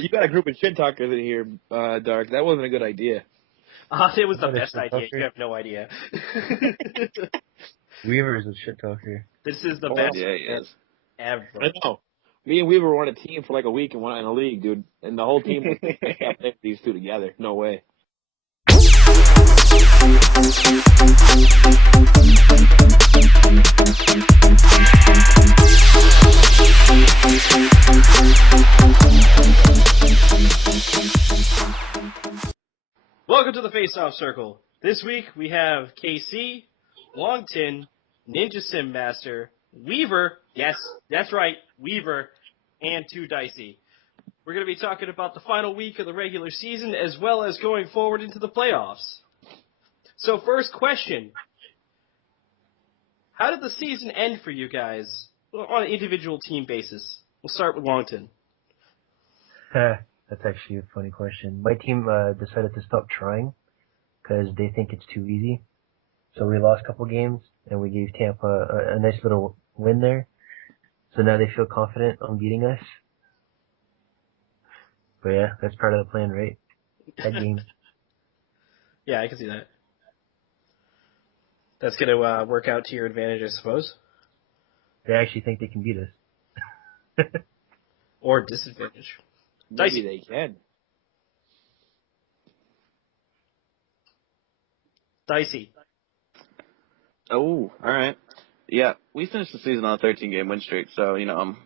You got a group of shit talkers in here, Dark. That wasn't a good idea. It was the best idea. You have no idea. Weaver is a shit talker. This is the best Yeah, he is. ever. I know. Me and Weaver were on a team for like a week and went in a league, dude. And the whole team was up these two together. No way. Welcome to the Face-Off Circle. This week we have KC, Longtin, Ninjasim Master, Weaver, yes, that's right, Weaver, and Dicey. We're going to be talking about the final week of the regular season as well as going forward into the playoffs. So first question, how did the season end for you guys on an individual team basis? We'll start with Longtin. That's actually a funny question. My team decided to stop trying because they think it's too easy. So we lost a couple games, and we gave Tampa a nice little win there. So now they feel confident on beating us. But yeah, that's part of the plan, right? That game. Yeah, I can see that. That's going to work out to your advantage, I suppose. They actually think they can beat us. Or disadvantage. Maybe Dicey. they can. Dicey. Oh, all right. Yeah, we finished the season on a 13-game win streak, so, I'm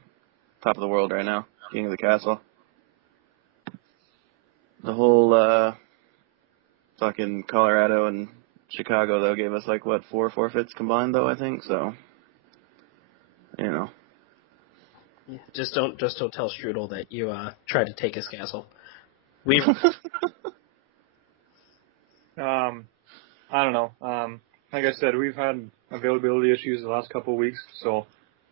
top of the world right now, king of the castle. The whole fucking Colorado and Chicago, though, gave us, 4 forfeits combined, though, I think, so, Just don't tell Strudel that you tried to take his castle. We've I don't know. Like I said, we've had availability issues the last couple of weeks, so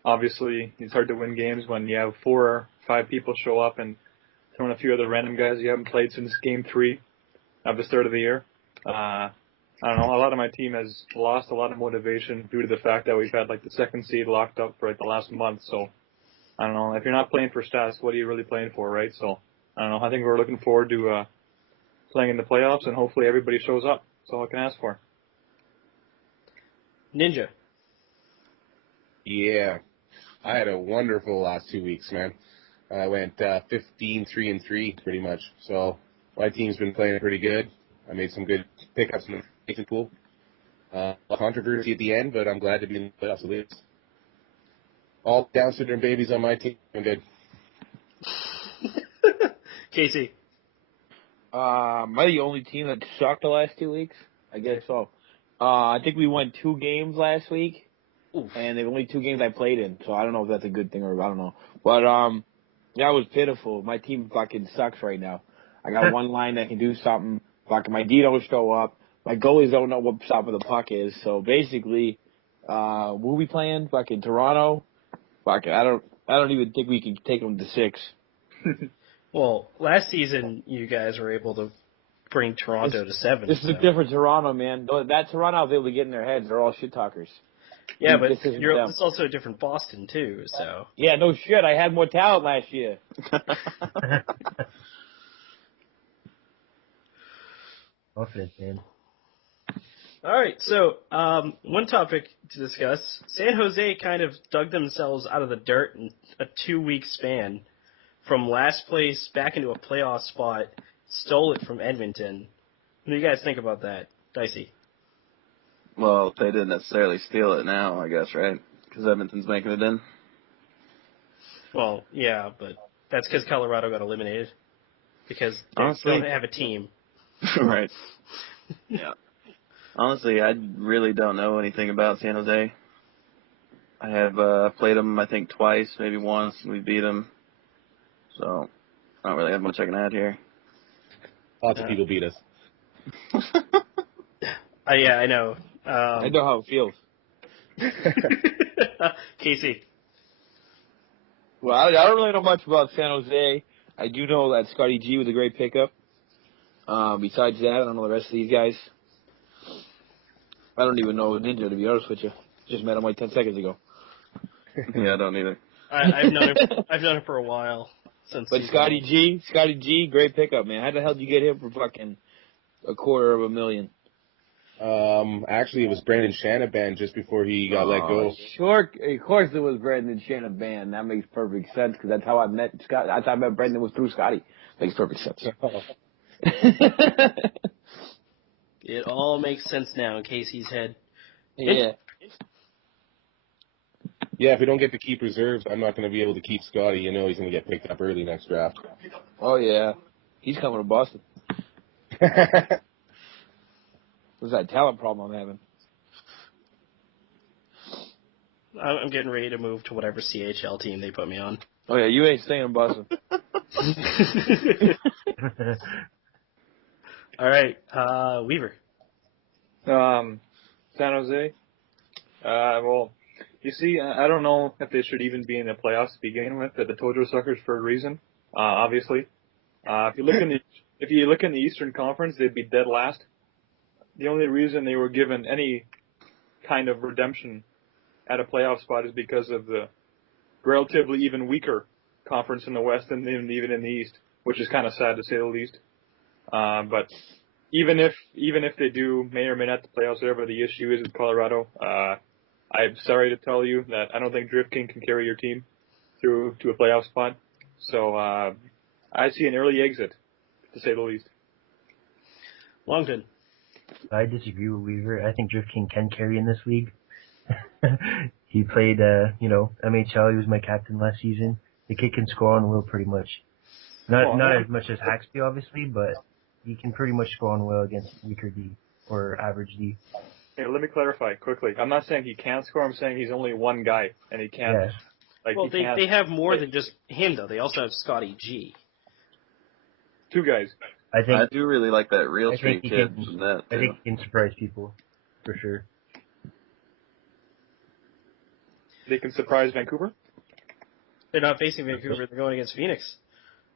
obviously it's hard to win games when you have 4 or 5 people show up and throw in a few other random guys you haven't played since Game 3 of the start of the year. I don't know. A lot of my team has lost a lot of motivation due to the fact that we've had the second seed locked up for the last month. So I don't know. If you're not playing for stats, what are you really playing for, right? So I don't know. I think we're looking forward to playing in the playoffs, and hopefully everybody shows up. That's all I can ask for. Ninja. Yeah, I had a wonderful last 2 weeks, man. I went 15-3-3 pretty much. So my team's been playing pretty good. I made some good pickups in the Nathan pool. Controversy at the end, but I'm glad to be in the playoffs at least. All Down syndrome babies on my team. I'm good. Casey. Am I the only team that sucked the last 2 weeks? I guess so. I think we won 2 games last week. Oof. And the only 2 games I played in, so I don't know if that's a good thing or I don't know. But, that was pitiful. My team fucking sucks right now. I got one line that can do something. Fucking my D don't show up. My goalies don't know what stop of the puck is. So basically, who we playing? Fucking Toronto. Fuck, I don't even think we can take them to 6. Well, last season you guys were able to bring Toronto to 7. This is a different Toronto, man. That Toronto I was able to get in their heads. They're all shit talkers. Yeah, but it's also a different Boston too. So yeah, no shit. I had more talent last year. Confidence, man. all right, so one topic to discuss: San Jose kind of dug themselves out of the dirt in a 2-week span, from last place back into a playoff spot. Stole it from Edmonton. What do you guys think about that, Dicey? Well, they didn't necessarily steal it now, I guess, right? Because Edmonton's making it in. Well, yeah, but that's because Colorado got eliminated because they Honestly, don't have a team. Right. Yeah. Honestly, I really don't know anything about San Jose. I have played them, I think, twice, maybe once, and we beat them. So, I don't really have much I can add here. Lots of people beat us. Yeah, I know. I know how it feels. Casey. Well, I don't really know much about San Jose. I do know that Scotty G was a great pickup. Besides that, I don't know the rest of these guys. I don't even know Ninja, to be honest with you. Just met him 10 seconds ago. Yeah, I don't either. I've known him for a while. since But he's Scotty G, great pickup, man. How the hell did you get him for fucking $250,000? Actually, it was Brandon Shanaban just before he got let go. Sure, of course it was Brandon Shanaban. That makes perfect sense because that's how I met Scott. I thought I met Brandon was through Scotty. Makes perfect sense. It all makes sense now in Casey's head. Yeah. Yeah, if we don't get to keep reserves, I'm not going to be able to keep Scotty. You know he's going to get picked up early next draft. Oh yeah, he's coming to Boston. What's that talent problem I'm having? I'm getting ready to move to whatever CHL team they put me on. Oh yeah, you ain't staying in Boston. All right, Weaver. San Jose. Well, you see, I don't know if they should even be in the playoffs to begin with. The Tojo suckers for a reason, obviously. If you look in the Eastern Conference, they'd be dead last. The only reason they were given any kind of redemption at a playoff spot is because of the relatively even weaker conference in the West and even in the East, which is kind of sad to say the least. But even if they may or may not the playoffs, whatever the issue is with Colorado, I'm sorry to tell you that I don't think Drift King can carry your team through to a playoff spot. So I see an early exit, to say the least. Longtin. I disagree with Weaver. I think Drift King can carry in this league. He played, MHL. He was my captain last season. The kid can score on will pretty much. Not as much as Haxby, obviously, but he can pretty much score on will against weaker D or average D. Hey, let me clarify quickly. I'm not saying he can't score. I'm saying he's only one guy, and he can't. Yeah. Well, they have more than just him, though. They also have Scotty G. Two guys. I do really like that real I street think kid from that, I too. think he can surprise people, for sure. They can surprise Vancouver? They're not facing Vancouver. They're going against Phoenix.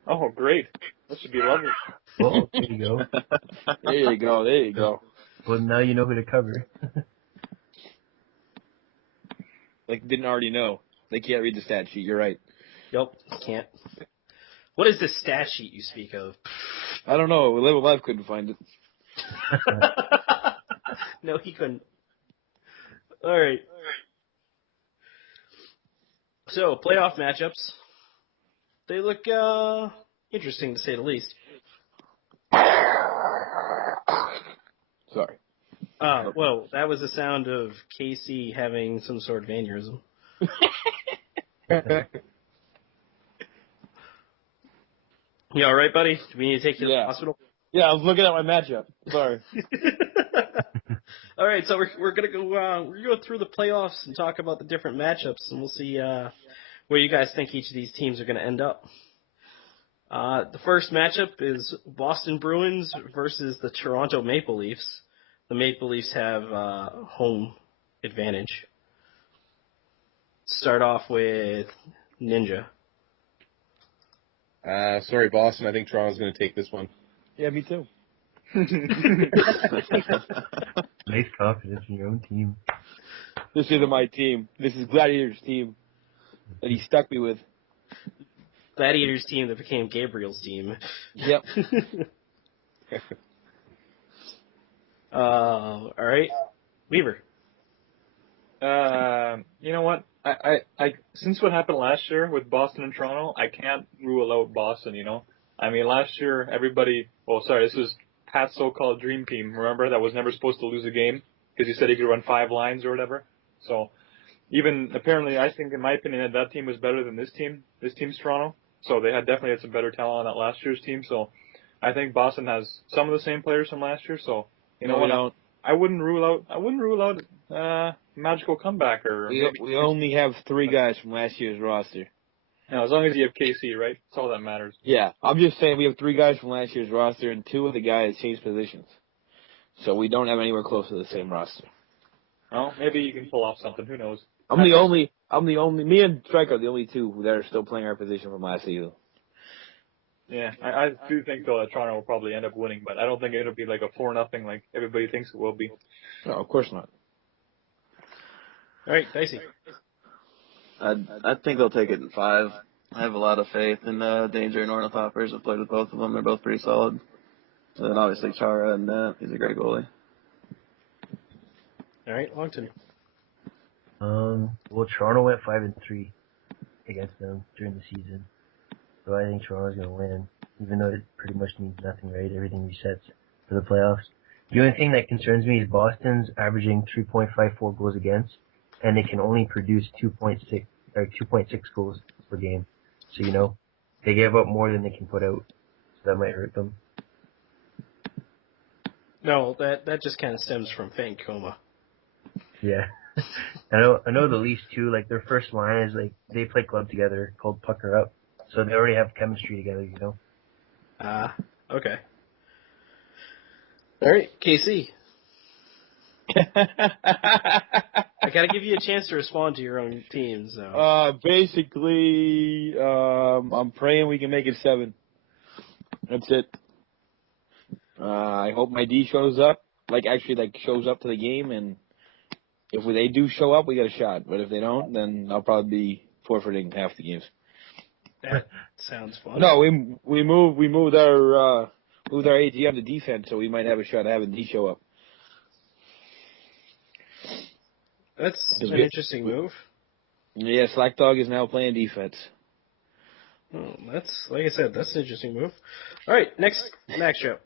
Oh, great. That should be lovely. Well, there you go. There you go. There you go. Well, now you know who to cover. Like didn't already know. They can't read the stat sheet. You're right. Nope, can't. What is this stat sheet you speak of? I don't know. Level 5 couldn't find it. No, he couldn't. All right. So, playoff matchups. They look interesting, to say the least. Sorry. Well, that was the sound of Casey having some sort of aneurysm. You all right, buddy? Do we need to take you to the hospital? Yeah, I was looking at my matchup. Sorry. All right, so we're gonna go through the playoffs and talk about the different matchups, and we'll see where you guys think each of these teams are gonna end up. The first matchup is Boston Bruins versus the Toronto Maple Leafs. The Maple Leafs have home advantage. Start off with Ninja. Sorry, Boston. I think Toronto's going to take this one. Yeah, me too. Nice confidence in your own team. This isn't my team. This is Gladiator's team that he stuck me with. Gladiator's team that became Gabriel's team. Yep. All right, Weaver. You know what? I since what happened last year with Boston and Toronto, I can't rule out Boston, you know? I mean, last year, this was Pat's so-called dream team, remember? That was never supposed to lose a game because he said he could run 5 lines or whatever. So, even, apparently, I think, in my opinion, that team was better than this team. This team's Toronto. So, they definitely had some better talent on that last year's team. So, I think Boston has some of the same players from last year. So, you know what? I wouldn't rule out magical comeback we only have 3 guys from last year's roster. Now, as long as you have KC, right? That's all that matters. Yeah, I'm just saying we have 3 guys from last year's roster, and 2 of the guys changed positions, so we don't have anywhere close to the same roster. Well, maybe you can pull off something. Who knows? Me and Strike are the only 2 that are still playing our position from last season. Yeah, I do think though that Toronto will probably end up winning, but I don't think it'll be like a 4-0 like everybody thinks it will be. No, of course not. All right, Dicey. I think they'll take it in 5. I have a lot of faith in Danger and Ornithoppers. I've played with both of them. They're both pretty solid. And then obviously Chara, and he's a great goalie. All right, Longtin. Well, Toronto went 5-3 against them during the season, so I think Toronto's gonna win, even though it pretty much means nothing, right? Everything resets for the playoffs. The only thing that concerns me is Boston's averaging 3.54 goals against, and they can only produce 2.6 goals per game. So they give up more than they can put out, so that might hurt them. No, that just kind of stems from fan coma. Yeah. I know the Leafs too, like their first line is like they play club together called Pucker Up. So they already have chemistry together, Okay. All right, KC. I gotta give you a chance to respond to your own teams. So. Basically, I'm praying we can make it 7. That's it. I hope my D shows up, shows up to the game, and if they do show up, we got a shot. But if they don't, then I'll probably be forfeiting half the games. That sounds fun. No, we moved our ATM to defense, so we might have a shot at having D show up. That's an interesting move. Yeah, Slack Dog is now playing defense. Oh, that's, like I said, that's an interesting move. All right, next matchup.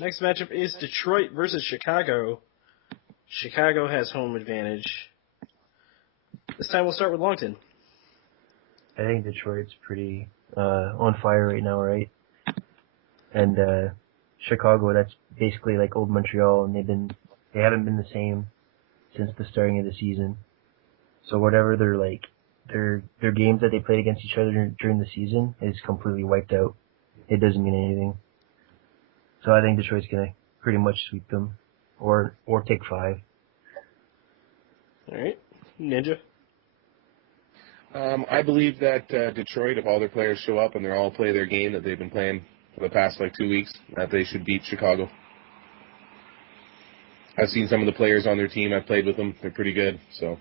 Next matchup is Detroit versus Chicago. Chicago has home advantage. This time we'll start with Longtin. I think Detroit's pretty on fire right now, right? And Chicago, that's basically like old Montreal, and they haven't been the same since the starting of the season. So whatever their games that they played against each other during the season is completely wiped out. It doesn't mean anything. So I think Detroit's gonna pretty much sweep them, or take 5. All right, Ninja. I believe that Detroit, if all their players show up and they all play their game that they've been playing for the past 2 weeks, that they should beat Chicago. I've seen some of the players on their team. I've played with them. They're pretty good. So.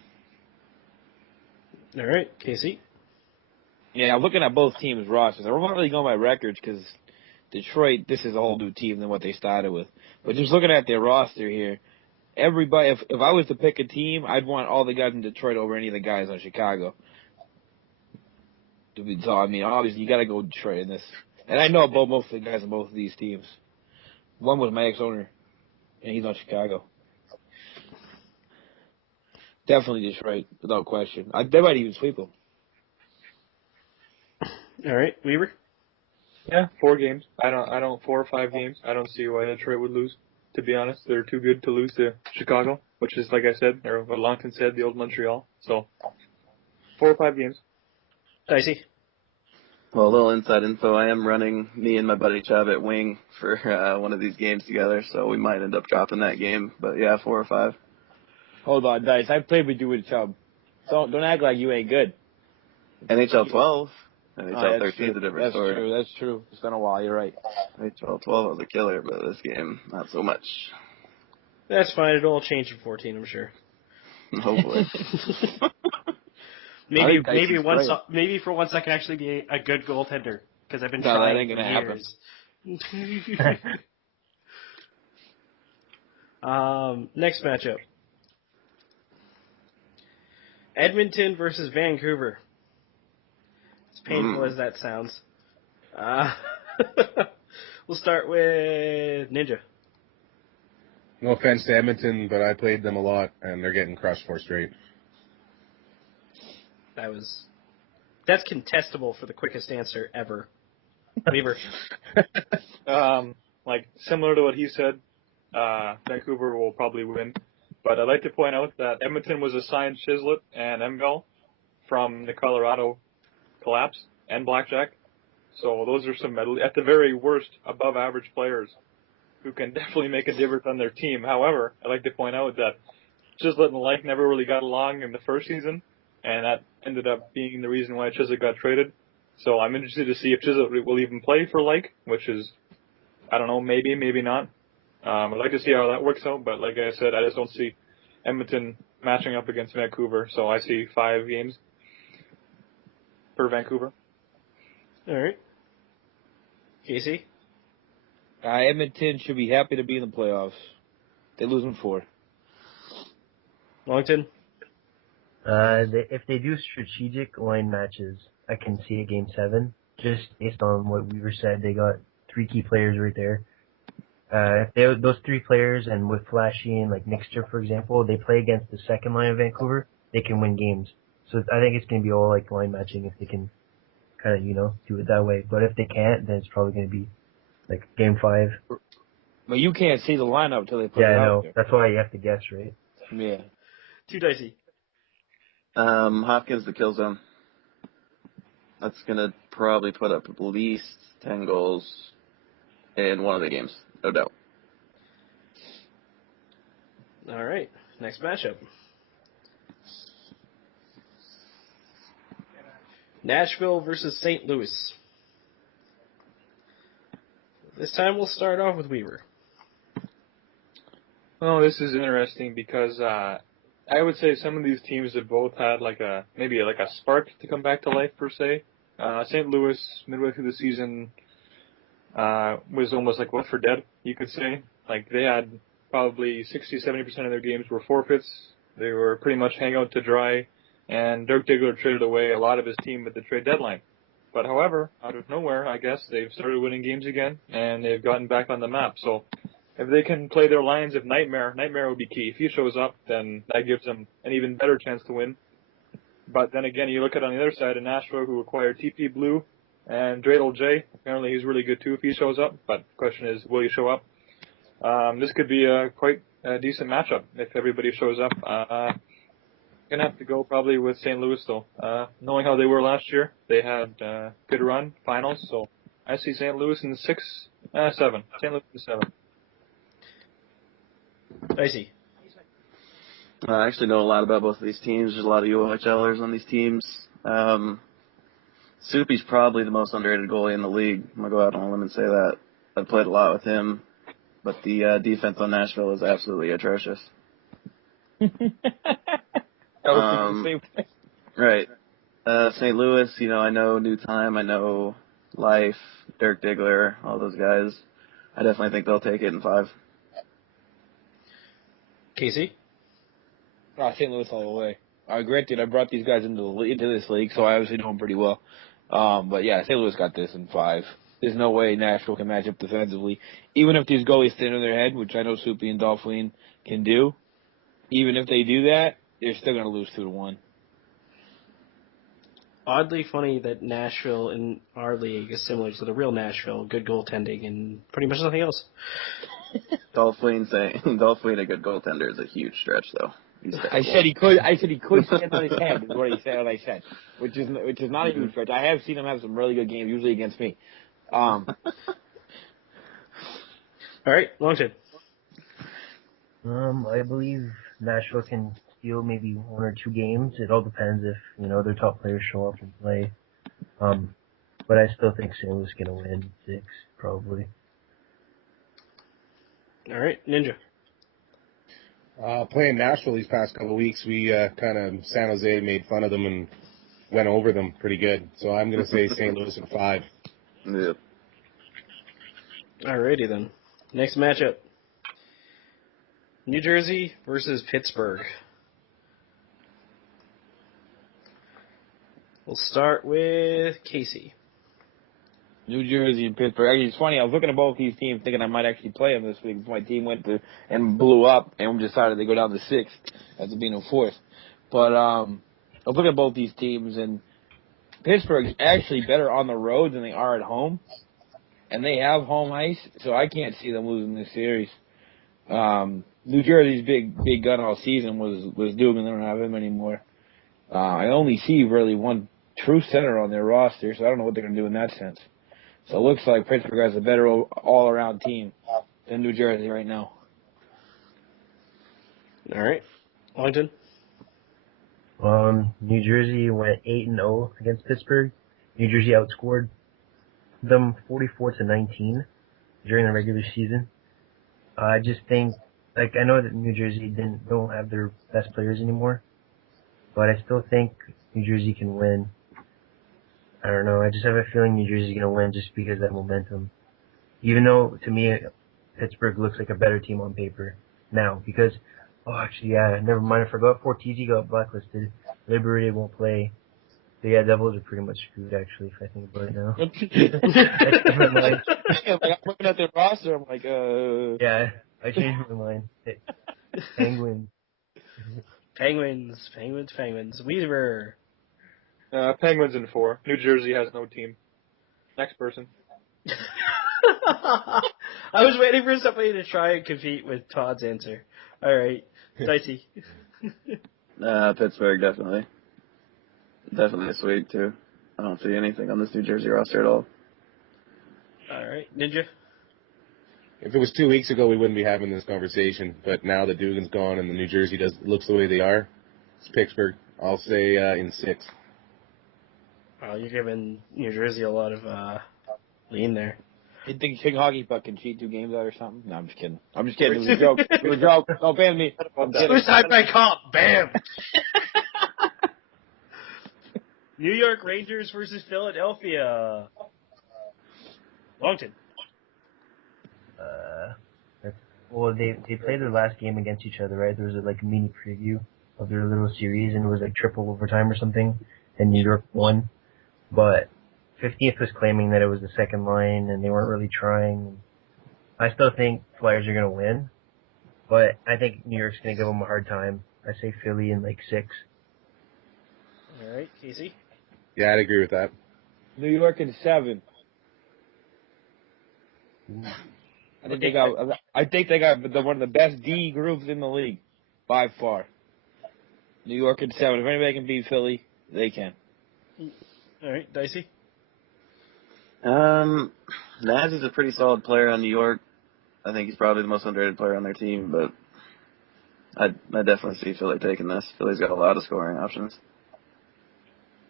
All right, Casey. Yeah, looking at both teams' rosters, I'm not really going by records because Detroit, this is a whole new team than what they started with. But just looking at their roster here, everybody, if I was to pick a team, I'd want all the guys in Detroit over any of the guys on Chicago. So, I mean, obviously, you got to go Detroit in this. And I know most of the guys on both of these teams. One was my ex-owner, and he's on Chicago. Definitely Detroit, without question. They might even sweep them. All right, Weaver. Yeah, 4 games. I don't 4 or 5 games. I don't see why Detroit would lose. To be honest, they're too good to lose to Chicago, which is, like I said, or what Longtin said, the old Montreal. So 4 or 5 games. Dicey. Well, a little inside info. I am running me and my buddy Chubb at wing for one of these games together, so we might end up dropping that game. But yeah, 4 or 5. Hold on, Dice. I played with you with Chubb. Don't act like you ain't good. NHL 12. NHL 13 is a different story. That's true. It's been a while. You're right. NHL 12 was a killer, but this game, not so much. That's fine. It'll all change in 14, I'm sure. Hopefully. maybe for once I can actually be a good goaltender because I've been trying that ain't gonna for years. Next matchup. Edmonton versus Vancouver. As painful as that sounds. We'll start with Ninja. No offense to Edmonton, but I played them a lot, and they're getting crushed 4 straight. That's contestable for the quickest answer ever. Weaver. Similar to what he said, Vancouver will probably win. But I'd like to point out that Edmonton was assigned Chislett and Engvall from the Colorado collapse and Blackjack. So those are some, at the very worst, above-average players who can definitely make a difference on their team. However, I'd like to point out that Chislett and Like never really got along in the first season, and that ended up being the reason why Chislett got traded. So I'm interested to see if Chislett will even play for Like, which is, I don't know, maybe not. I'd like to see how that works out, but like I said, I just don't see Edmonton matching up against Vancouver, so I see 5 games for Vancouver. All right. Casey? Edmonton should be happy to be in the playoffs. They lose in 4. Longtin? If they do strategic line matches, I can see a game 7. Just based on what Weaver said, they got 3 key players right there. If they those 3 players and with Flashy and like Nixter, for example, they play against the second line of Vancouver, they can win games. So I think it's gonna be all like line matching if they can kind of do it that way. But if they can't, then it's probably gonna be like game 5. But you can't see the lineup until they put Yeah, it I out know. there. That's why you have to guess, right? Yeah. Too dicey. Hopkins the kill zone. That's gonna probably put up at least 10 goals in one of the games, no doubt. All right. Next matchup. Nashville versus St. Louis. This time we'll start off with Weaver. Well, this is interesting because I would say some of these teams have both had maybe a spark to come back to life per se. St. Louis, midway through the season, was almost like left for dead, you could say. Like they had probably 60-70% of their games were forfeits. They were pretty much hang out to dry, and Dirk Diggler traded away a lot of his team at the trade deadline. But however, out of nowhere, I guess they've started winning games again, and they've gotten back on the map. So if they can play their lines of Nightmare would be key. If he shows up, then that gives them an even better chance to win. But then again, you look at on the other side, in Nashville, who acquired TP Blue and Dreidel J. Apparently he's really good too if he shows up, but the question is, will he show up? This could be quite a decent matchup if everybody shows up. Gonna have to go probably with St. Louis though. Knowing how they were last year, they had a good run, finals, so I see St. Louis in 7. St. Louis in 7. Dicey. I actually know a lot about both of these teams. There's a lot of UOHLers on these teams. Soupy's probably the most underrated goalie in the league. I'm going to go out on a limb and say that. I've played a lot with him, but the defense on Nashville is absolutely atrocious. Right. St. Louis, I know New Time, I know Life, Dirk Diggler, all those guys. I definitely think they'll take it in 5. Casey? St. Louis all the way. Granted, I brought these guys into this league, so I obviously know them pretty well. But yeah, St. Louis got this in 5. There's no way Nashville can match up defensively. Even if these goalies stand on their head, which I know Soupy and Dolphin can do, even if they do that, they're still going to lose 2-1. Oddly funny that Nashville in our league is similar to the real Nashville. Good goaltending and pretty much nothing else. Dolphin a good goaltender is a huge stretch, though. I said he could stand on his head. Is what he said. What I said, which is not a huge stretch. I have seen him have some really good games, usually against me. All right, Longtin. I believe Nashville can steal maybe 1 or 2 games. It all depends if their top players show up and play. But I still think St. Louis is gonna win 6 probably. All right, Ninja. Playing Nashville these past couple of weeks, we kind of San Jose made fun of them and went over them pretty good. So I'm going to say St. Louis in 5. Yep. Alrighty then. Next matchup. New Jersey versus Pittsburgh. We'll start with Casey. New Jersey and Pittsburgh. Actually, it's funny. I was looking at both these teams, thinking I might actually play them this week. My team went to and blew up, and decided to go down to 6th after being in 4th. But I was looking at both these teams, and Pittsburgh's actually better on the road than they are at home, and they have home ice, so I can't see them losing this series. New Jersey's big gun all season was Dubin, and they don't have him anymore. I only see really one true center on their roster, so I don't know what they're going to do in that sense. So it looks like Pittsburgh has a better all-around team than New Jersey right now. All right. Longtin? New Jersey went 8-0 against Pittsburgh. New Jersey outscored them 44-19 during the regular season. I just think, I know that New Jersey don't have their best players anymore, but I still think New Jersey can win. I don't know. I just have a feeling New Jersey's gonna win just because of that momentum. Even though to me Pittsburgh looks like a better team on paper now because actually yeah, never mind. I forgot Fortizzi got blacklisted. Liberated won't play. So yeah, Devils are pretty much screwed actually if I think about it now. I changed my mind. I'm looking at their roster. I'm like, Yeah, I changed my mind. Penguins. Penguins. Weaver. Penguins in 4. New Jersey has no team. Next person. I was waiting for somebody to try and compete with Todd's answer. All right, Dicey. Pittsburgh, definitely. Definitely this week, too. I don't see anything on this New Jersey roster at all. All right, Ninja. If it was 2 weeks ago, we wouldn't be having this conversation. But now that Dugan's gone and the New Jersey looks the way they are, it's Pittsburgh. I'll say in 6. Well, you're giving New Jersey a lot of lean there. you think King Hockey Puck can cheat 2 games out or something? No, I'm just kidding. It was a joke. It was a joke. Don't ban me. I'm kidding. Suicide by cop. Bam. New York Rangers versus Philadelphia. Longtin. Well, they played their last game against each other, right? There was a mini preview of their little series, and it was triple overtime or something, and New York won. But 15th was claiming that it was the second line, and they weren't really trying. I still think Flyers are going to win, but I think New York's going to give them a hard time. I say Philly in 6. All right, Casey. Yeah, I'd agree with that. New York in 7. I think they got one of the best D groups in the league, by far. New York in 7. If anybody can beat Philly, they can. All right, Dicey. Naz is a pretty solid player on New York. I think he's probably the most underrated player on their team, but I definitely see Philly taking this. Philly's got a lot of scoring options.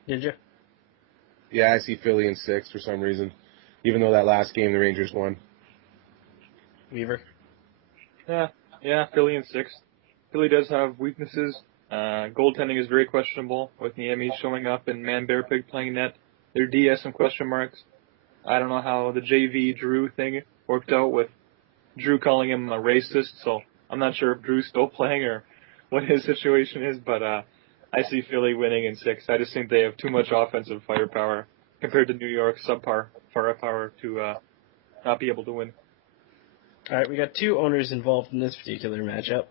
Ninja. Yeah, I see Philly in 6 for some reason. Even though that last game the Rangers won. Weaver. Yeah, Philly in 6. Philly does have weaknesses. Goaltending is very questionable, with mynameis showing up and Man-Bear Pig playing net. Their D has some question marks. I don't know how the JV Drew thing worked out with Drew calling him a racist, so I'm not sure if Drew's still playing or what his situation is, but I see Philly winning in 6. I just think they have too much offensive firepower compared to New York's subpar firepower to not be able to win. All right, we got 2 owners involved in this particular matchup.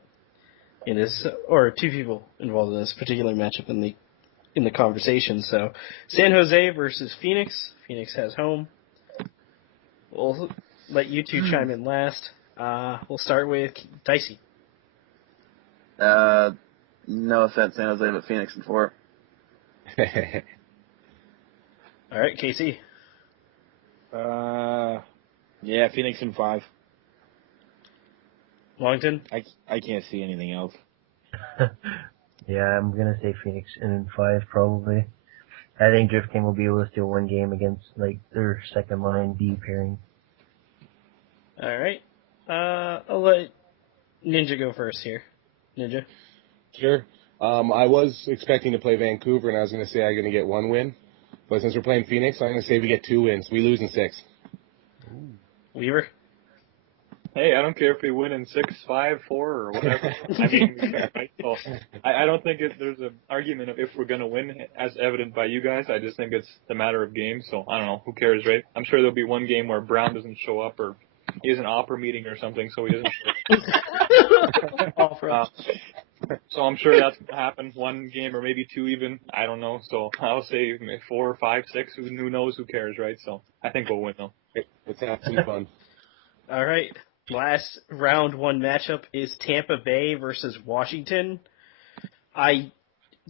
Or 2 people involved in this particular matchup in the conversation. So, San Jose versus Phoenix. Phoenix has home. We'll let you 2 chime in last. We'll start with Dicey. No offense, San Jose, but Phoenix in 4. All right, Casey. Yeah, Phoenix in 5. Longtin. I can't see anything else. Yeah, I'm going to say Phoenix in 5 probably. I think Drift King will be able to steal 1 game against their second line D pairing. All right. I'll let Ninja go first here. Ninja. Sure. I was expecting to play Vancouver, and I was going to say I'm going to get 1 win. But since we're playing Phoenix, I'm going to say we get 2 wins. We lose in 6. Weaver. Hey, I don't care if we win in 6, 5, 4, or whatever. I mean, right? So I don't think there's an argument of if we're going to win, as evident by you guys. I just think it's the matter of games. So I don't know. Who cares, right? I'm sure there'll be 1 game where Brown doesn't show up or he has an opera meeting or something, so he doesn't show up. So I'm sure that's going to happen. 1 game or maybe 2 even. I don't know. So I'll say 4, 5, 6. Who knows? Who cares, right? So I think we'll win, though. Let's have some fun. All right. Last round 1 matchup is Tampa Bay versus Washington. I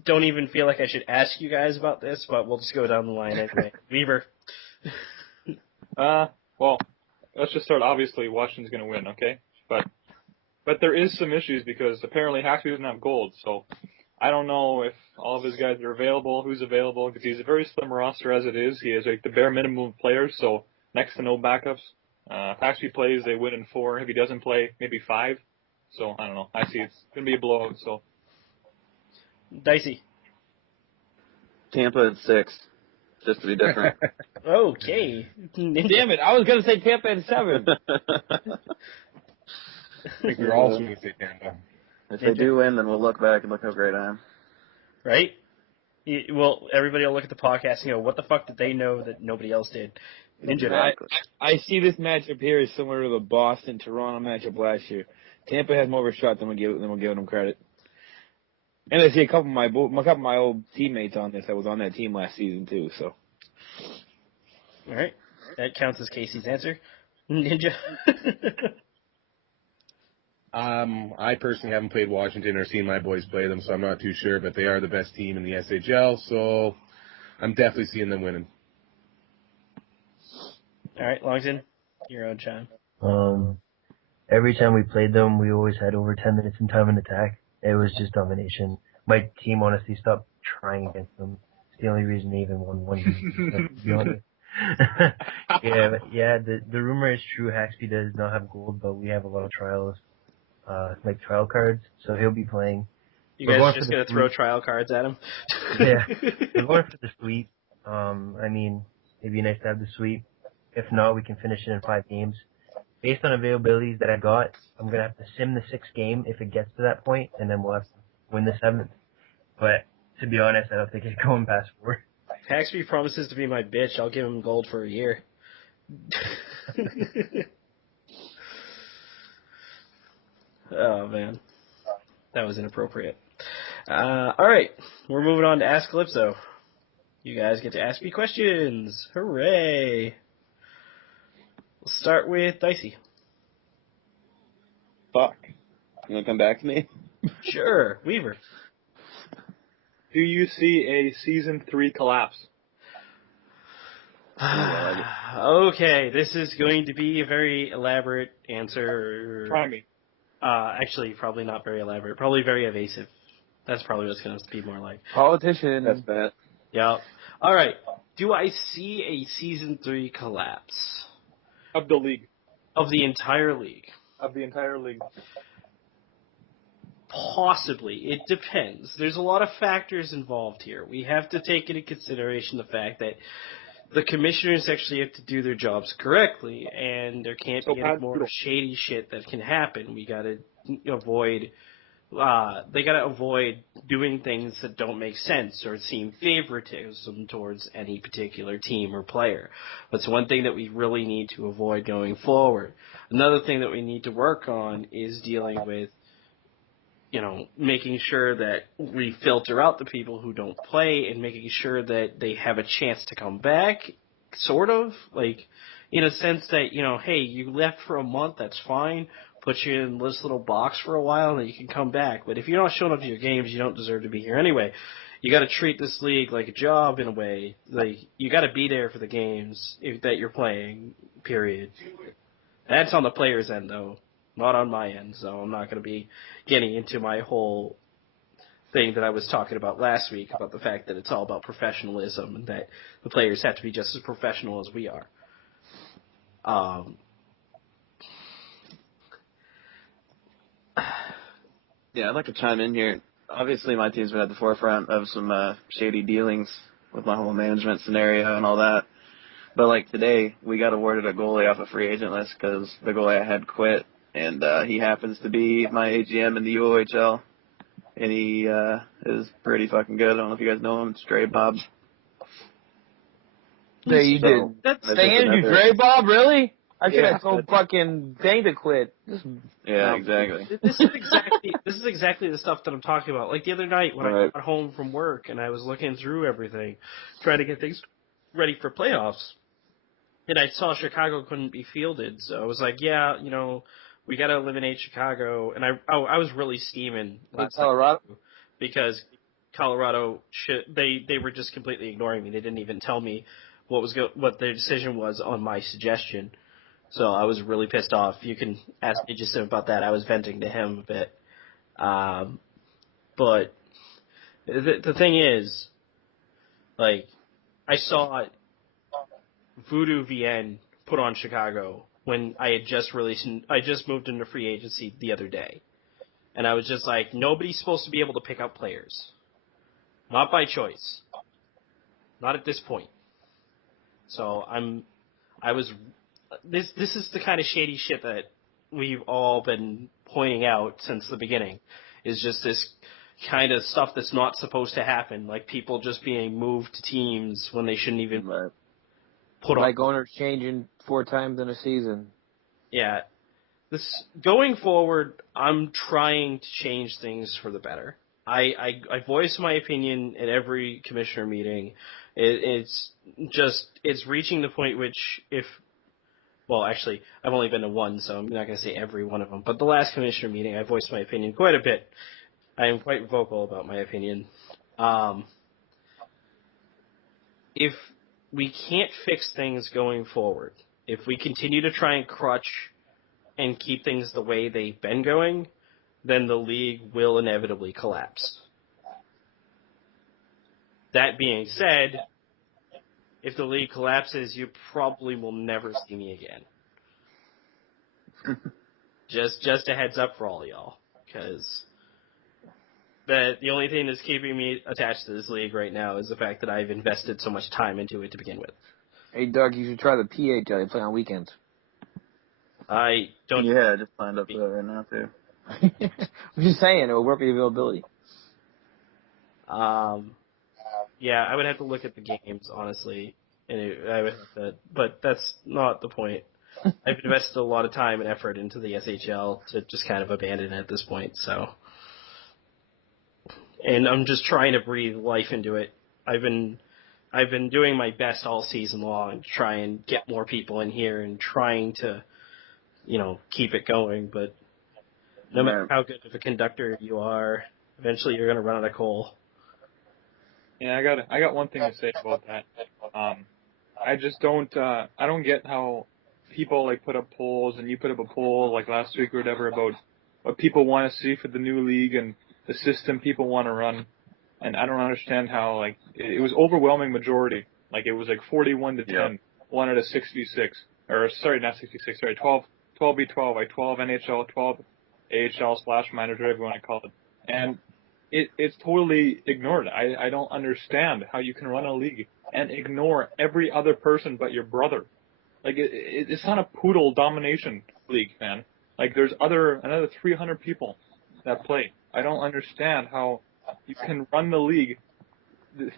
don't even feel like I should ask you guys about this, but we'll just go down the line anyway. Weaver. Well, let's just start. Obviously, Washington's going to win, okay? But there is some issues because apparently Hacksley doesn't have gold, so I don't know if all of his guys are available, who's available, because he's a very slim roster as it is. He has the bare minimum of players, so next to no backups. If Hacksley plays, they win in 4. If he doesn't play, maybe 5. So, I don't know. I see it's going to be a blowout, so. Dicey. Tampa at 6. just to be different. Okay. Damn it! I was gonna say Tampa in 7. I think we're also going to say Tampa. If they do win, then we'll look back and look how great I am. Right? Well, everybody will look at the podcast and go, what the fuck did they know that nobody else did? Ninja. I see this matchup here is similar to the Boston-Toronto matchup last year. Tampa has more of a shot than we're giving them credit. And I see a couple of my old teammates on this that was on that team last season too. So. All right, that counts as Casey's answer. Ninja. I personally haven't played Washington or seen my boys play them, so I'm not too sure. But they are the best team in the SHL, so I'm definitely seeing them winning. All right, Longtin, your own chime. Every time we played them, we always had over 10 minutes in time in attack. It was just domination. My team honestly stopped trying against them. It's the only reason they even won one game, to be honest. yeah. The rumor is true. Haxby does not have gold, but we have a lot of trials, like trial cards. So he'll be playing. You guys just gonna throw trial cards at him? Yeah, we're going for the sweep. I mean, it'd be nice to have the sweep. If not, we can finish it in 5 games. Based on availabilities that I got, I'm gonna have to sim the 6th game if it gets to that point, and then we'll have to win the 7th. But to be honest, I don't think it's going past 4. Haxby promises to be my bitch. I'll give him gold for a year. Oh, man. That was inappropriate. All right. We're moving on to Ask Calypso. You guys get to ask me questions. Hooray. We'll start with Dicey. Fuck. You want to come back to me? Sure. Weaver. Do you see a Season 3 collapse? Okay, this is going to be a very elaborate answer. Try me. Actually, probably not very elaborate. Probably very evasive. That's probably what's going to be more like. Politician. That's bad. Yeah. All right. Do I see a Season 3 collapse? Of the league. Of the entire league? Of the entire league. Possibly. It depends. There's a lot of factors involved here. We have to take into consideration the fact that the commissioners actually have to do their jobs correctly, and there can't be any more shady shit that can happen. We gotta avoid. They gotta avoid doing things that don't make sense or seem favoritism towards any particular team or player. That's one thing that we really need to avoid going forward. Another thing that we need to work on is dealing with, making sure that we filter out the people who don't play and making sure that they have a chance to come back, sort of. Like, in a sense that, hey, you left for a month, that's fine. Put you in this little box for a while and then you can come back. But if you're not showing up to your games, you don't deserve to be here anyway. You got to treat this league like a job in a way. Like, you got to be there for the games that you're playing, period. That's on the player's end, though. Not on my end, so I'm not going to be getting into my whole thing that I was talking about last week about the fact that it's all about professionalism and that the players have to be just as professional as we are. Yeah, I'd like to chime in here. Obviously, my team's been at the forefront of some shady dealings with my whole management scenario and all that. But, like, today, we got awarded a goalie off a free agent list because the goalie I had quit. And he happens to be my AGM in the UOHL. And he is pretty fucking good. I don't know if you guys know him. It's Dre Bob. Yeah, you did. That's Andrew Dre Bob, really? I should Yeah. have told fucking Dane to quit. Yeah, exactly. This is exactly the stuff that I'm talking about. Like the other night when I got home from work and I was looking through everything, trying to get things ready for playoffs, and I saw Chicago couldn't be fielded, so I was like, yeah, we got to eliminate Chicago. And I was really steaming last Colorado night because Colorado they were just completely ignoring me. They didn't even tell me what their decision was on my suggestion. So I was really pissed off. You can ask Ninjasim about that. I was venting to him a bit. But the thing is, like, I saw Voodoo VN put on Chicago when I just moved into free agency the other day. And I was just like, nobody's supposed to be able to pick up players. Not by choice. Not at this point. So this is the kind of shady shit that we've all been pointing out since the beginning, is just this kind of stuff that's not supposed to happen, like people just being moved to teams when they shouldn't even put on. Like owners changing 4 times in a season. Yeah. This going forward, I'm trying to change things for the better. I voice my opinion at every commissioner meeting. It's reaching the point which actually, I've only been to one, so I'm not going to say every one of them. But the last commissioner meeting, I voiced my opinion quite a bit. I am quite vocal about my opinion. If we can't fix things going forward, if we continue to try and crutch and keep things the way they've been going, then the league will inevitably collapse. That being said, if the league collapses, you probably will never see me again. Just a heads up for all y'all, because the only thing that's keeping me attached to this league right now is the fact that I've invested so much time into it to begin with. Hey, Doug, you should try the PHL. You play on weekends. I don't. Yeah, I just signed up for that right now, too. I'm just saying, it will work with availability. Yeah, I would have to look at the games, honestly, but that's not the point. I've invested a lot of time and effort into the SHL to just kind of abandon it at this point, so. And I'm just trying to breathe life into it. I've been doing my best all season long to try and get more people in here and trying to, keep it going, but no matter how good of a conductor you are, eventually you're going to run out of coal. Yeah, I got one thing to say about that. I just don't get how people like put up polls, and you put up a poll like last week or whatever about what people want to see for the new league and the system people want to run, and I don't understand how like it was overwhelming majority, like it was like 41 to 10, wanted a 66, or sorry, not 66, sorry, 12v12, like 12 NHL, 12 AHL / minor, whatever you want to call it, and it's totally ignored. I don't understand how you can run a league and ignore every other person but your brother. Like it's not a poodle domination league, man. Like there's another 300 people that play. I don't understand how you can run the league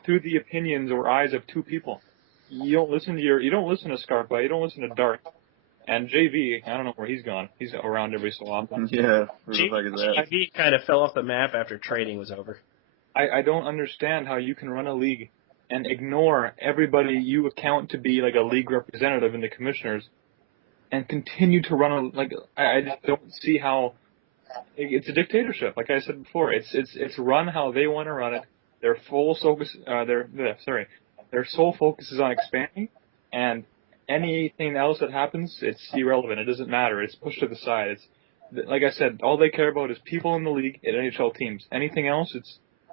through the opinions or eyes of 2 people. You don't listen to Scarpa, you don't listen to Dark. And JV, I don't know where he's gone. He's around every so often. Yeah, who the fuck is that? JV kind of fell off the map after trading was over. I don't understand how you can run a league and ignore everybody you account to be like a league representative in the commissioners and continue to run I just don't see how it's a dictatorship. Like I said before, it's run how they want to run it. Their sole focus is on expanding, and anything else that happens, it's irrelevant. It doesn't matter. It's pushed to the side. It's like I said, all they care about is people in the league and NHL teams. Anything else, it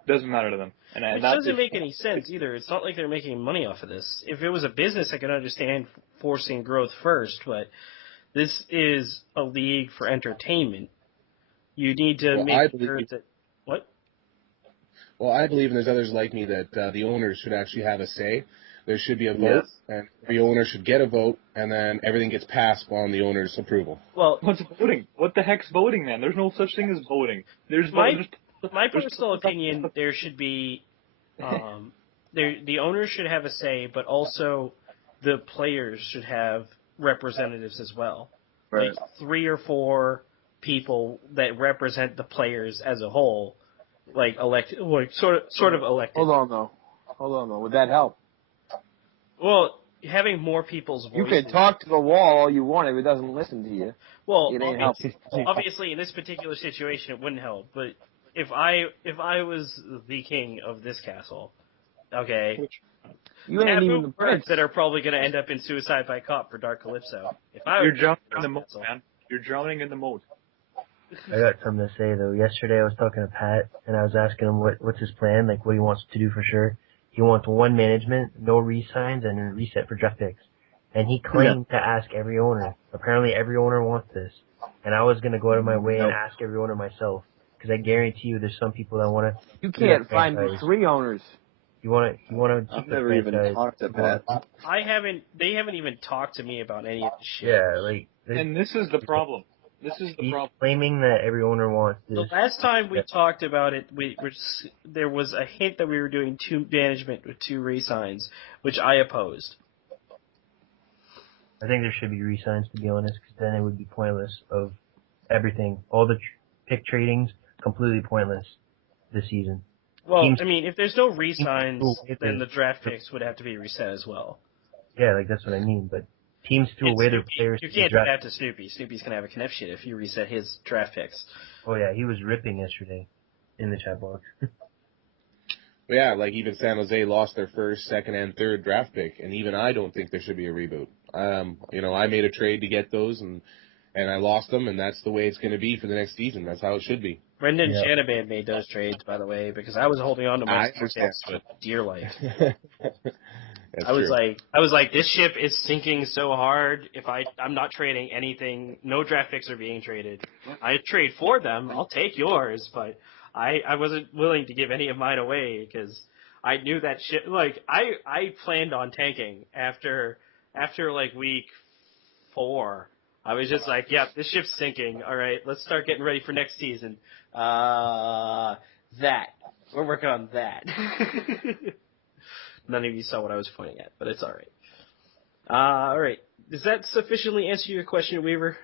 doesn't matter to them. Which doesn't make any sense either. It's not like they're making money off of this. If it was a business, I could understand forcing growth first, but this is a league for entertainment. You need to make sure that... What? Well, I believe, and there's others like me, that the owners should actually have a say. There should be a vote, and every owner should get a vote, and then everything gets passed on the owner's approval. Well, what's voting? What the heck's voting, man? There's no such thing as voting. My personal opinion, there should be, the owners should have a say, but also the players should have representatives as well. Right. Like 3 or 4 people that represent the players as a whole, like elected, like sort of elected. Hold on though. Would that help? Well, having more people's voices. You can talk to the wall all you want if it doesn't listen to you. Well, it ain't helping. Obviously, in this particular situation, it wouldn't help. But if I was the king of this castle, okay, you ain't even the prince. That are probably going to end up in suicide by cop for Dark Calypso. You're drowning in the moat, man. You're drowning in the moat. I got something to say though. Yesterday I was talking to Pat and I was asking him what's his plan, like what he wants to do for sure. He wants 1 management, no re-signs, and a reset for draft picks. And he claimed to ask every owner. Apparently every owner wants this. And I was going to go out of my way and ask every owner myself. Because I guarantee you there's some people that want to... You can't find 3 owners. You want to I've keep the never even franchise. talked to Pat. They haven't even talked to me about any of this shit. Yeah, like. And this is the problem. This is the He's problem. claiming that every owner wants this. The last time we talked about it, there was a hint that we were doing two management with two re-signs, which I opposed. I think there should be re-signs, to be honest, because then it would be pointless of everything. All the pick tradings, completely pointless this season. Well, Teams- I mean, if there's no re-signs, teams- then the draft picks would have to be reset as well. Yeah, like that's what I mean. But teams threw away their players. You to can't the do draft. that to Snoopy. Snoopy's gonna have a connection if you reset his draft picks. Oh yeah, he was ripping yesterday in the chat box. But yeah, like even San Jose lost their first, second, and third draft pick, and even I don't think there should be a reboot. I made a trade to get those, and I lost them, and that's the way it's going to be for the next season. That's how it should be. Brendan Shanahan made those trades, by the way, because I was holding on to my picks for dear life. That's I was true. like, this ship is sinking so hard. If I'm not trading anything, no draft picks are being traded. I trade for them. I'll take yours, but I wasn't willing to give any of mine away because I knew that shit. Like I planned on tanking after like week 4. I was just like, yeah, this ship's sinking. All right, let's start getting ready for next season. We're working on that. None of you saw what I was pointing at, but it's all right. All right. Does that sufficiently answer your question, Weaver?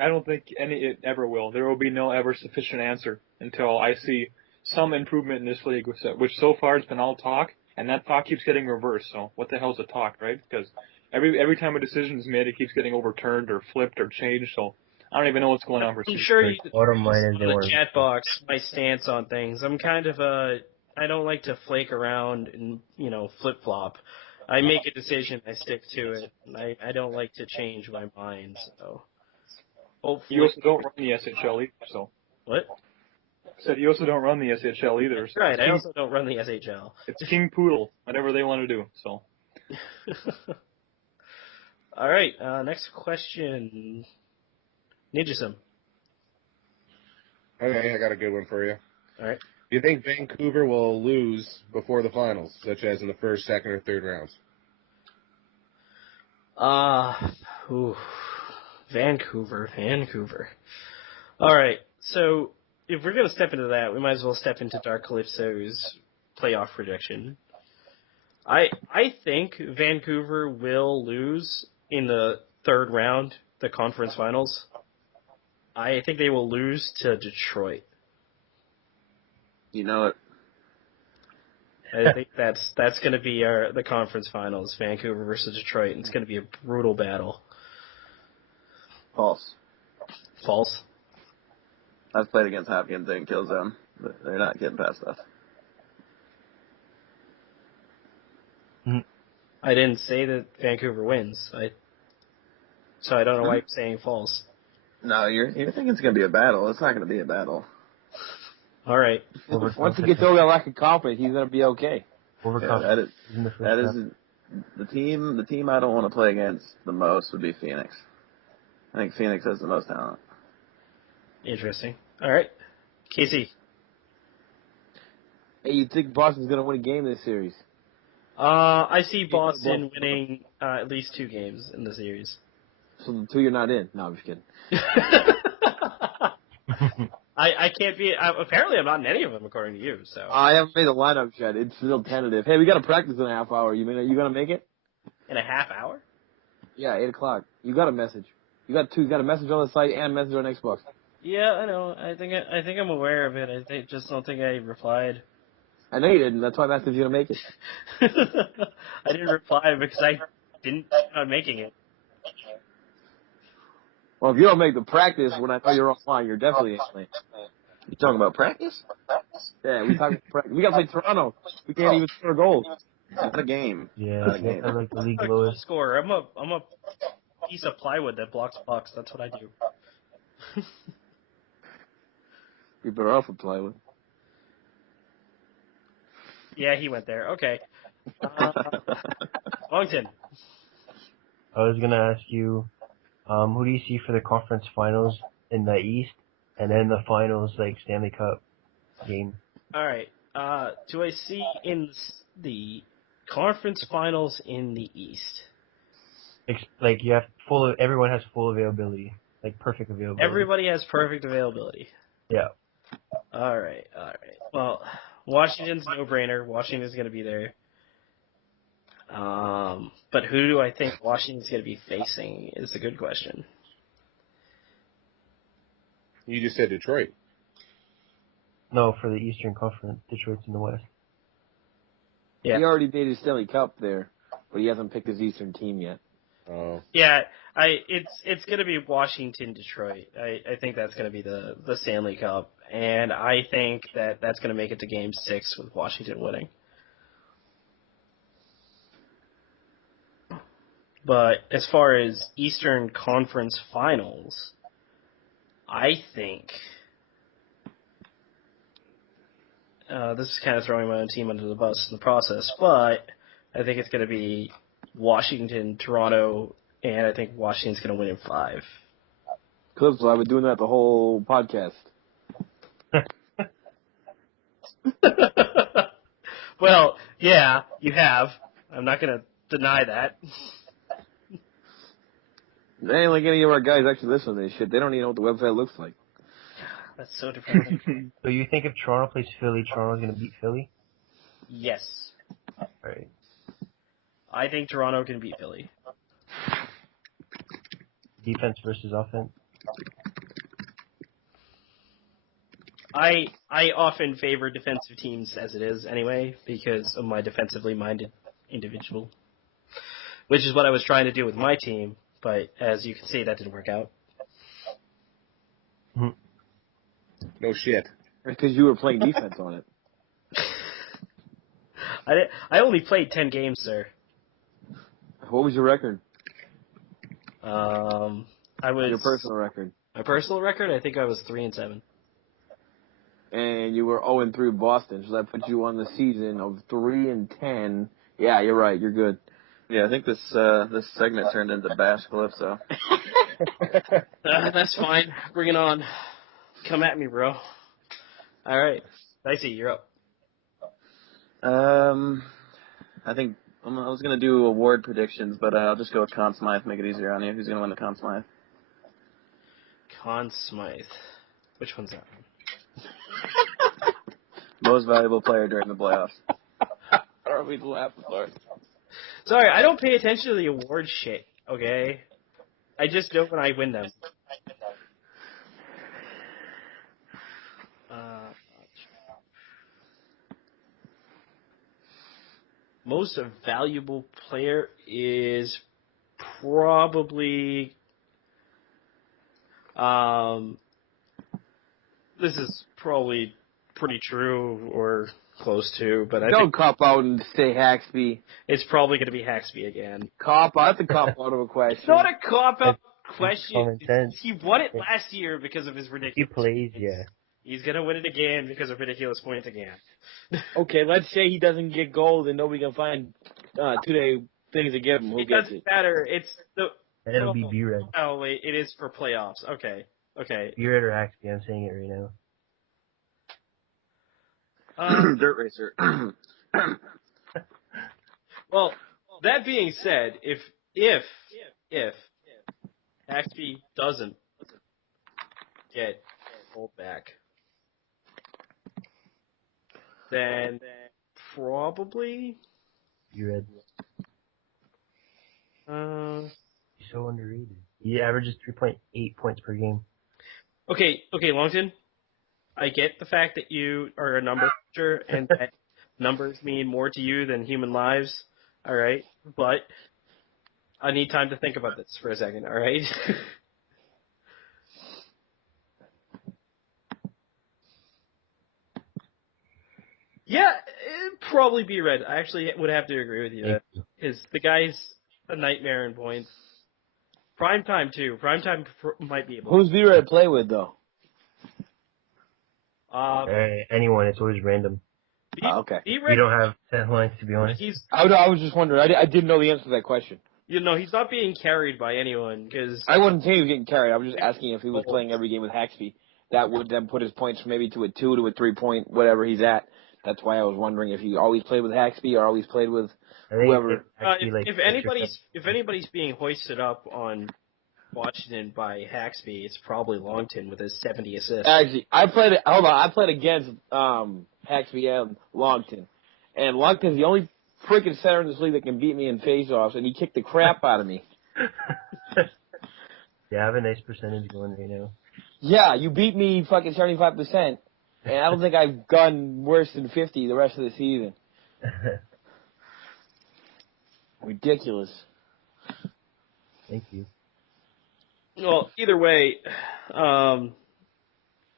I don't think it ever will. There will be no ever sufficient answer until I see some improvement in this league, which so far has been all talk, and that talk keeps getting reversed. So what the hell's a talk, right? Because every time a decision is made, it keeps getting overturned or flipped or changed. So I don't even know what's going on. I'm sure you Bottom line is in the chat box my stance on things. I'm kind of I don't like to flake around and flip flop. I make a decision, I stick to it. And I don't like to change my mind. So hopefully you also don't run the SHL either. So what? I said you also don't run the SHL either. So Right. I also don't run the SHL. It's King Poodle, whatever they want to do. So. All right. Next question. Ninjasim. Okay, I got a good one for you. All right. Do you think Vancouver will lose before the finals, such as in the first, second, or third rounds? Vancouver. All right. So if we're going to step into that, we might as well step into Dark Calypso's playoff prediction. I think Vancouver will lose in the third round, the conference finals. I think they will lose to Detroit. You know it. I think that's going to be the conference finals, Vancouver versus Detroit, and it's going to be a brutal battle. False. False? I've played against Hopkins in Killzone, but they're not getting past us. I didn't say that Vancouver wins. So I don't know why you're saying false. No, you're thinking it's going to be a battle. It's not going to be a battle. All right. Once he gets over that lack of confidence, he's going to be okay. Yeah, that is the team I don't want to play against the most would be Phoenix. I think Phoenix has the most talent. Interesting. All right. Casey. Hey, you think Boston's going to win a game this series? I see Boston winning at least 2 games in the series. So the 2 you're not in? No, I'm just kidding. I can't be. Apparently, I'm not in any of them, according to you. So I haven't made the lineup yet. It's still tentative. Hey, we got to practice in a half hour. You gonna make it? In a half hour? Yeah, 8:00. You got a message. You got a message on the site and a message on Xbox. Yeah, I know. I think I'm aware of it. Just don't think I replied. I know you didn't. That's why I'm asking if you're gonna make it. I didn't reply because I didn't plan on making it. Well, if you don't make the practice when I know you're offline, you're definitely offline. You talking about practice? Yeah, we talking practice. We got to play Toronto. We can't even score goals. Not a game. Yeah, Not a game. I like the league I'm a goal lowest. scorer. I'm a piece of plywood that blocks pucks. That's what I do. You're better off with plywood. Yeah, he went there. Okay. Longtin. I was gonna ask you, who do you see for the conference finals in the East, and then the finals, like Stanley Cup game? All right. do I see in the conference finals in the East? Like you have everyone has full availability, like perfect availability. Everybody has perfect availability. Yeah. All right. Well, Washington's no-brainer. Washington's going to be there. But who do I think Washington's going to be facing is a good question. You just said Detroit. No, for the Eastern Conference, Detroit's in the West. Yeah. He already made his Stanley Cup there, but he hasn't picked his Eastern team yet. Oh. Yeah, it's going to be Washington, Detroit. I think that's going to be the Stanley Cup, and I think that's going to make it to Game 6 with Washington winning. But as far as Eastern Conference Finals, I think this is kind of throwing my own team under the bus in the process, but I think it's going to be Washington, Toronto, and I think Washington's going to win in 5. Calypso, I've been doing that the whole podcast. Well, yeah, you have. I'm not going to deny that. They ain't like any of our guys actually listen to this shit. They don't even know what the website looks like. That's so different. So you think if Toronto plays Philly, Toronto's going to beat Philly? Yes. Right. I think Toronto can beat Philly. Defense versus offense. I often favor defensive teams as it is anyway because of my defensively minded individual, which is what I was trying to do with my team, but as you can see, that didn't work out. No shit. Because you were playing defense on it. I only played 10 games, sir. What was your record? I was Your personal record. My personal record. I think I was 3-7. And you were 0-3 with Boston, so that puts you on the season of 3-10. Yeah, you're right. You're good. Yeah, I think this segment turned into Bash Calypso. That's fine. Bring it on. Come at me, bro. All right, Dicey, you're up. I think I was gonna do award predictions, but I'll just go with Conn Smythe. Make it easier on you. Who's gonna win the Conn Smythe? Conn Smythe. Which one's that one? Most valuable player during the playoffs. I don't mean to laugh, sorry. Sorry, I don't pay attention to the award shit, okay? I just know when I win them. Most valuable player is probably... this is probably pretty true or close to, but I Don't think cop out and say Haxby. it's probably going to be Haxby again. Cop out. That's a cop out of a question. It's not a cop-out question. Common sense. He won it last year because of his He ridiculous plays, points. yeah. He's going to win it again because of ridiculous points again. Okay, let's say he doesn't get gold and nobody can find 2-day things to give him. Who It gets doesn't it? matter. It's the... And it'll be B-Red. Oh, wait. It is for playoffs. Okay. B-Red or Axby, I'm saying it right now. Dirt racer. Well, that being said, if Haxby doesn't get gold back, then probably B-Red. He's so underrated. He averages 3.8 points per game. Okay, Longtin. I get the fact that you are a number cruncher and that numbers mean more to you than human lives. All right, but I need time to think about this for a second. All right. Yeah, it'd probably be red. I actually would have to agree with you. Because the guy's a nightmare in points. Prime time too. Prime time might be able. Who's B-Red to play with, though? Anyone, it's always random. Okay. We don't have set lines, to be honest. I was just wondering. I didn't know the answer to that question. You know, he's not being carried by anyone because I wasn't saying he was getting carried. I was just asking if he was playing every game with Haxby. That would then put his points maybe to a 2 to a 3 point, whatever he's at. That's why I was wondering if you always played with Haxby or always played with I think whoever. it's actually like If anybody's being hoisted up on Washington by Haxby, it's probably Longtin with his 70 assists. Actually, I played against Haxby and Longtin. And Longtin's the only freaking center in this league that can beat me in face-offs, and he kicked the crap out of me. Yeah, I have a nice percentage going right now. Yeah, you beat me fucking 75%, and I don't think I've gone worse than 50 the rest of the season. Ridiculous. Thank you. Well, either way,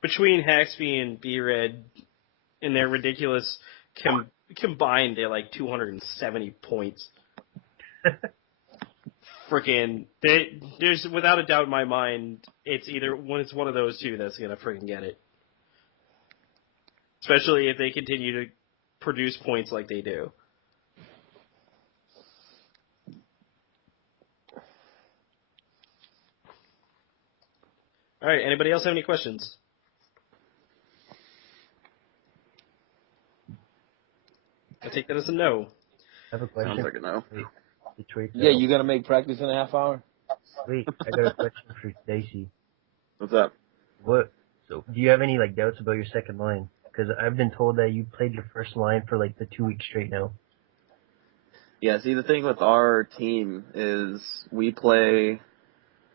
between Haxby and B-Red in their ridiculous combined, they're like 270 points. Freaking, there's without a doubt in my mind, it's one of those two that's gonna freaking get it. Especially if they continue to produce points like they do. All right. Anybody else have any questions? I take that as a no. I have a question. Sounds like a no. Wait, Detroit. Yeah, you gonna make practice in a half hour? Wait, I got a question for Dicey. What's up? So, do you have any like doubts about your second line? Because I've been told that you played your first line for like the 2 weeks straight now. Yeah, see, the thing with our team is we play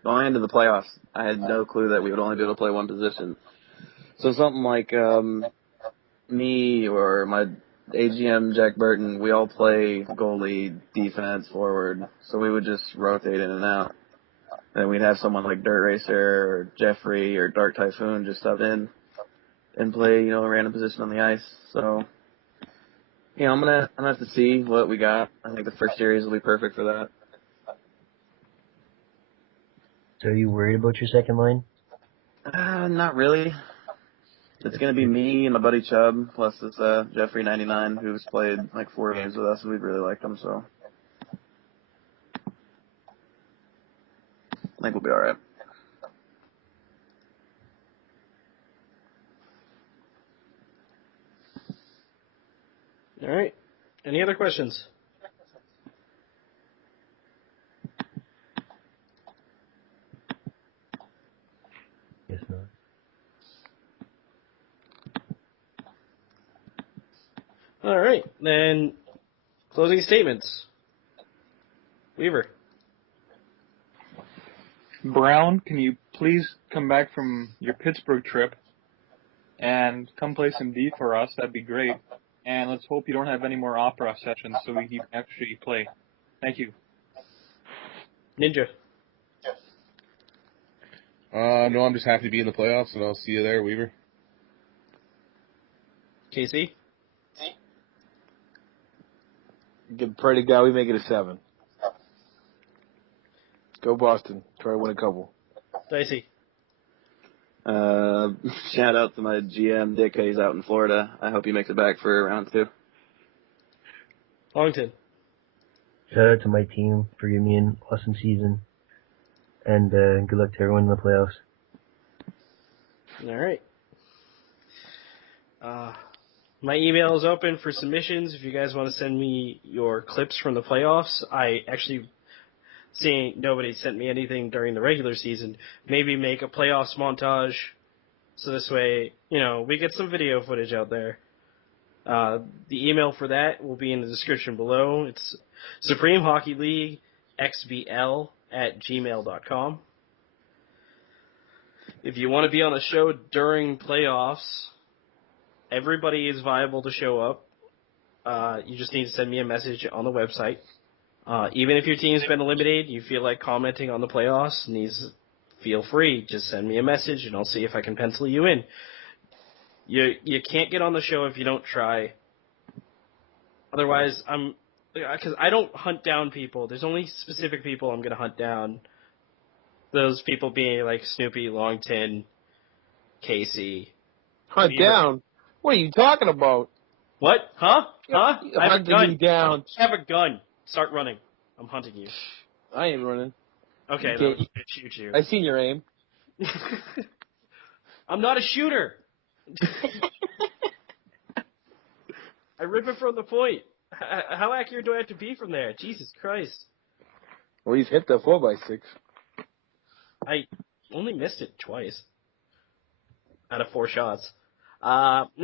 going into the playoffs. I had no clue that we would only be able to play one position. So something like me or my AGM Jack Burton, we all play goalie, defense, forward. So we would just rotate in and out. Then we'd have someone like Dirt Racer or Jeffrey or Dark Typhoon just sub in and play, a random position on the ice. So, I'm gonna have to see what we got. I think the first series will be perfect for that. So are you worried about your second line? Not really. It's gonna be me and my buddy Chubb plus this Jeffrey 99 who's played like 4 games with us. And we've really liked him, so I think we'll be all right. All right. Any other questions? Yes, not. All right. Then closing statements. Weaver. Brown, can you please come back from your Pittsburgh trip and come play some D for us? That'd be great. And let's hope you don't have any more opera sessions so we can actually play. Thank you. Ninja. No, I'm just happy to be in the playoffs, and I'll see you there, Weaver. Casey. Pray to God we make it a 7. Go Boston. Try to win a couple. Dicey. Shout out to my GM Dick. He's out in Florida. I hope he makes it back for round 2. Longtin. Shout out to my team for giving me an awesome season. And good luck to everyone in the playoffs. All right. My email is open for submissions. If you guys want to send me your clips from the playoffs, I actually, seeing nobody sent me anything during the regular season, maybe make a playoffs montage so this way, we get some video footage out there. The email for that will be in the description below. It's Supreme Hockey League xbl@gmail.com. If you want to be on the show during playoffs, everybody is viable to show up. You just need to send me a message on the website. Even if your team's been eliminated, you feel like commenting on the playoffs, feel free. Just send me a message and I'll see if I can pencil you in. You can't get on the show if you don't try. Otherwise, because I don't hunt down people. There's only specific people I'm going to hunt down. Those people being like Snoopy, Longtin, Casey. Hunt down? What are you talking about? What? Huh? Huh? I have a gun. You down. I have a gun. Start running. I'm hunting you. I ain't running. Okay, then I'm going to shoot you. I seen your aim. I'm not a shooter. I rip it from the point. How accurate do I have to be from there? Jesus Christ. Well, he's hit the 4x6. I only missed it twice out of 4 shots. 50%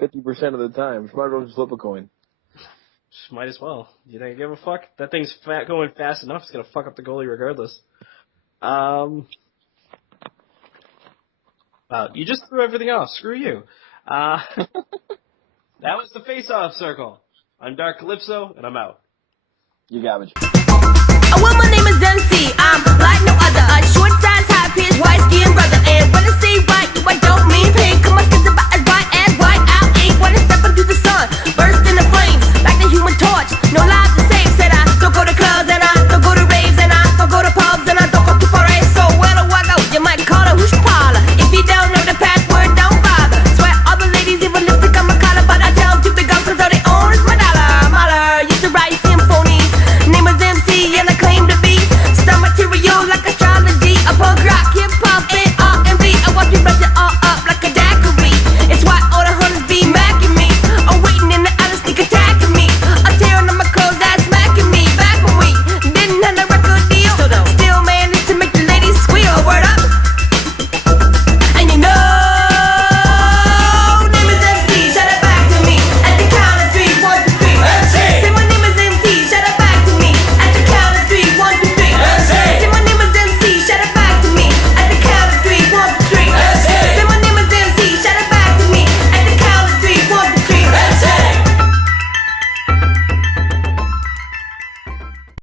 of the time. Might as well just flip a coin. Might as well. You don't give a fuck. That thing's going fast enough. It's gonna fuck up the goalie regardless. You just threw everything off. Screw you. That was the face-off circle. I'm Dark Calypso, and I'm out. You garbage. Well, my name is Dicey.